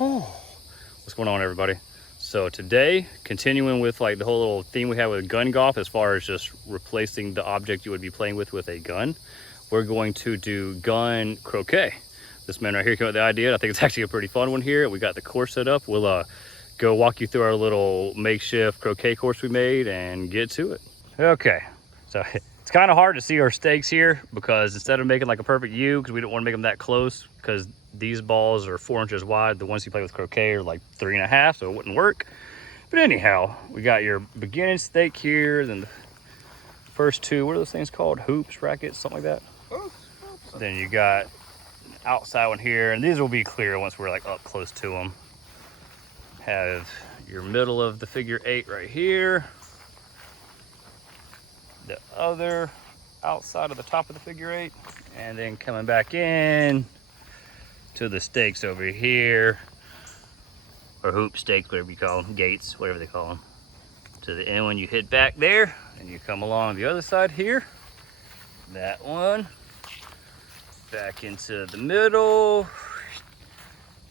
Oh, what's going on, everybody? So today, continuing with like the whole little theme we had with gun golf, as far as just replacing the object you would be playing with a gun, we're going to do gun croquet. This man right here came up with the idea. I think it's actually a pretty fun one here. We got the course set up. We'll go walk you through our little makeshift croquet course we made and get to it. Okay, so it's kind of hard to see our stakes here because instead of making like a perfect U, because we don't want to make them that close, because these balls are 4 inches wide. The ones you play with croquet are like 3.5, so it wouldn't work. But anyhow, we got your beginning stake here, then the first two, what are those things called? Hoops, rackets, something like that. Then you got outside one here, and these will be clear once we're like up close to them. Have your middle of the figure 8 right here. The other outside of the top of the figure 8, and then coming back in to the stakes over here, or hoop stakes, whatever you call them, gates, whatever they call them, to the end when you hit back there, and you come along the other side here, that one, back into the middle,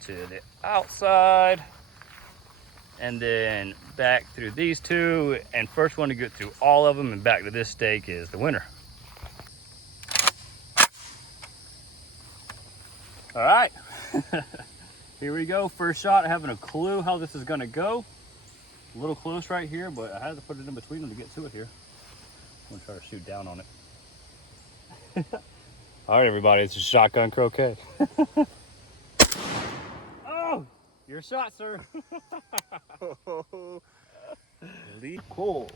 to the outside, and then back through these two, and first one to get through all of them and back to this stake is the winner. All right, here we go. First shot, having a clue how this is gonna go. A little close right here, but I had to put it in between them to get to it here. I'm gonna try to shoot down on it. All right, everybody, it's a shotgun croquet. Oh, your shot, sir. Cool.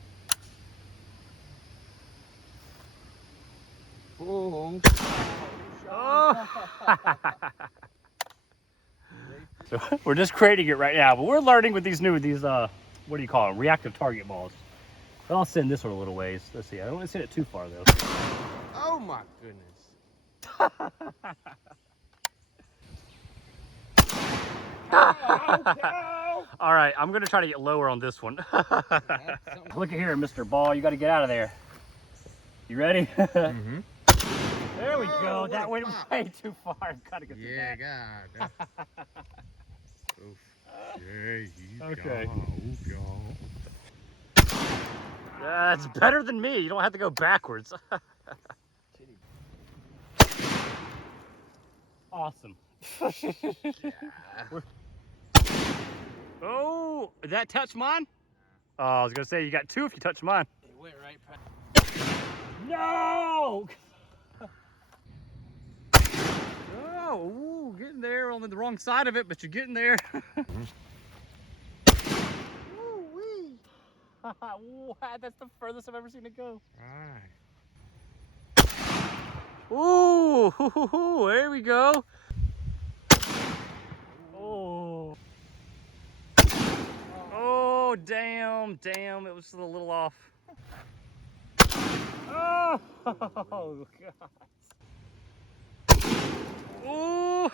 Boom. Oh. So we're just creating it right now, but we're learning with these what do you call them? Reactive target balls. But I'll send this one a little ways. Let's see, I don't want to send it too far though. Oh my goodness. All right, I'm gonna try to get lower on this one. Look at here, Mr. Ball, you gotta get out of there. You ready? Mm-hmm. There we go. That went way too far. Gotta get Yeah, back. God. Oof. There you Okay. go. That's better than me. You don't have to go backwards. Awesome. Oh, did that touch mine? Oh, I was gonna say you got 2 if you touch mine. It went right past. No! Oh, ooh, getting there on the wrong side of it, but you're getting there. Ooh-wee. Wow, that's the furthest I've ever seen it go. Right. Ooh, there we go. Oh. Oh, damn, it was a little off. Oh, God. Ooh.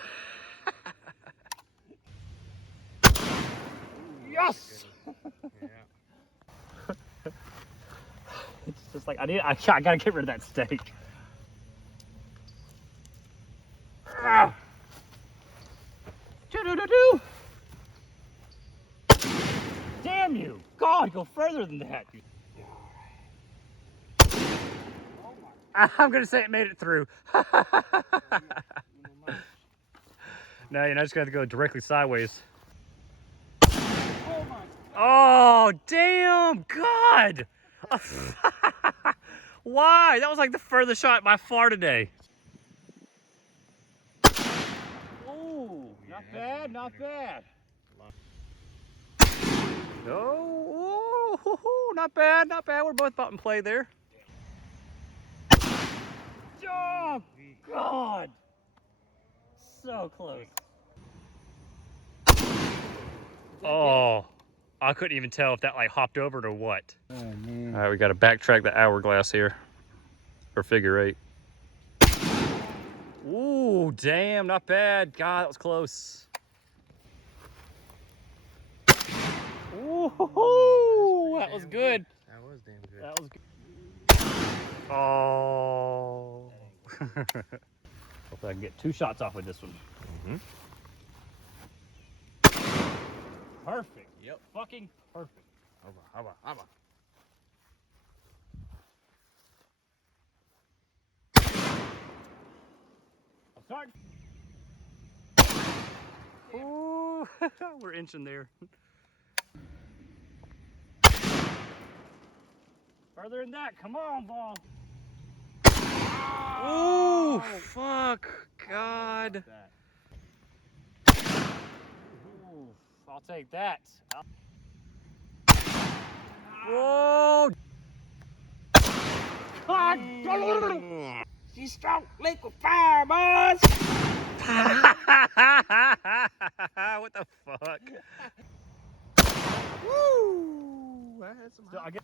Yes. Yeah. It's just like I gotta get rid of that steak. Ah. Doo-doo-doo-doo. Damn you! God, go further than that. I'm gonna say it made it through. No, you're not just gonna have to go directly sideways. Oh, damn! God! Why? That was like the furthest shot by far today. Ooh, not bad, not bad. Oh, ooh, not bad, not bad. We're both about in play there. Oh, God! So close. Oh, I couldn't even tell if that like hopped over it or what. Oh, man. All right, we got to backtrack the hourglass here, or figure 8. Ooh, damn, not bad. God, that was close. Ooh, that was good. That was damn good. That was good. Oh. Hopefully I can get 2 shots off with this one. Mm-hmm. perfect. Yep. Fucking perfect. Haba. I'm sorry. Ooh, we're inching there. Further than that, come on, ball. Oh, fuck, God. Ooh, I'll take that. Whoa! God! She struck liquid fire, boys. What the fuck? Woo! I had some. So I get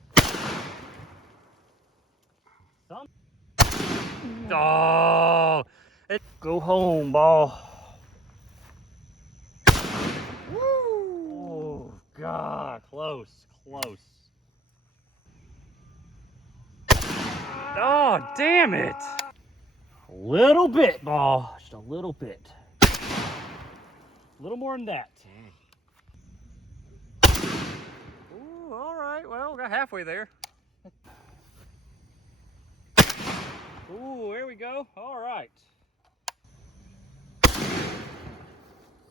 some. Oh, go home, ball. Woo! Oh God, close. Oh, damn it! A little bit, ball. Just a little bit. A little more than that. Ooh, all right. Well, we got halfway there. Ooh, there we go. All right.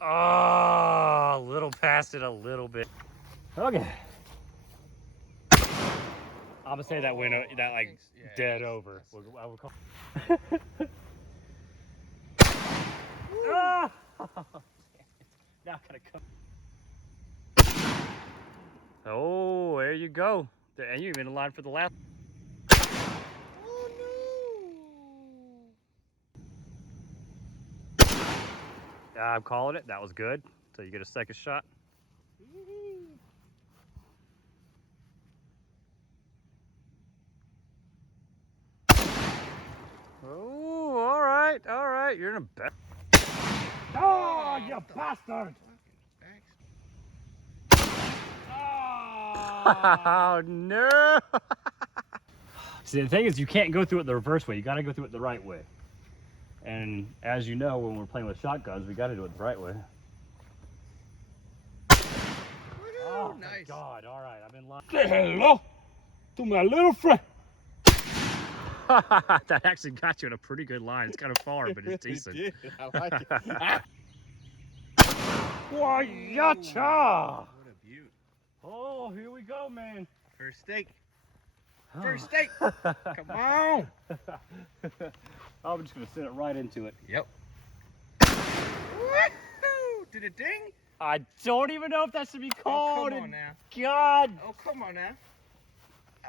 Oh, a little past it a little bit. Okay. I'm gonna say that went that like dead over. I will call. Ah! Not gonna come. Oh, there you go. And you're even in line for the last. Oh I'm calling it. That was good. So you get a second shot. Oh, all right. You're in a bet. Oh, you bastard! Oh no! See, the thing is, you can't go through it the reverse way. You got to go through it the right way. And as you know, when we're playing with shotguns, we got to do it the right way. Oh, nice. God! All right, I'm in line. Say hello to my little friend. That actually got you in a pretty good line. It's kind of far, but it's decent. It did. I like it. Wayacha! What a beaut. Oh, here we go, man. First steak. First steak. Come on. I'm just gonna send it right into it. Yep. Woo-hoo! Did it ding? I don't even know if that should be called. Oh, come on now. God. Oh, come on now.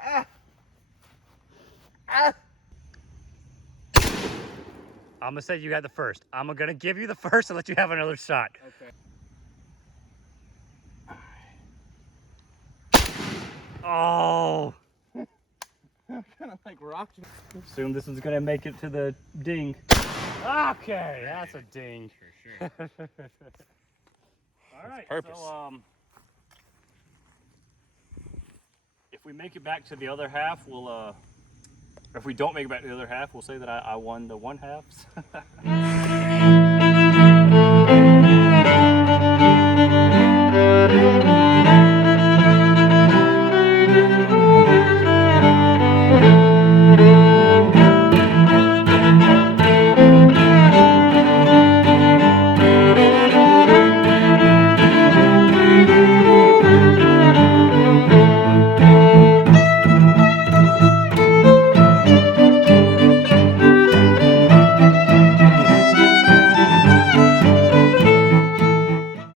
Ah. Ah. I'm gonna say you had the first. I'm gonna give you the first and let you have another shot. Okay. Oh. Kind of like rocking. Assume this is gonna make it to the ding. Okay, that's a ding. For sure. All right. Purpose. So if we make it back to the other half, we'll if we don't make it back to the other half, we'll say that I won the one halves.